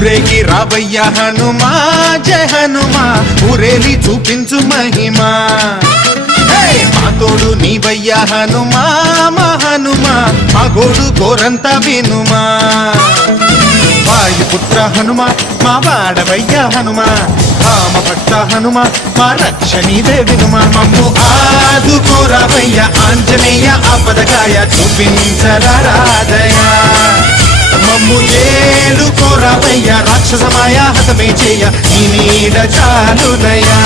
ఊరేగి రావయ్య హనుమా జయ హనుమా ఊరేలి చూపించు మహిమా మా తోడు నీవయ్య హనుమా మా హనుమా మా గోడు గోరంత వినుమా వాయుపుత్ర హనుమా మా వాడవయ్య హనుమా రామభక్త హనుమా మా రక్షణీదే వినుమా మమ్ము ఆదుకోరావయ్య ఆంజనేయ ఆపదకాయ చూపించరాదయ మమ్ము ఏలుకోరావయ్య రాక్షసమాయ హతమే చేయ నీ నీడ చాలునయా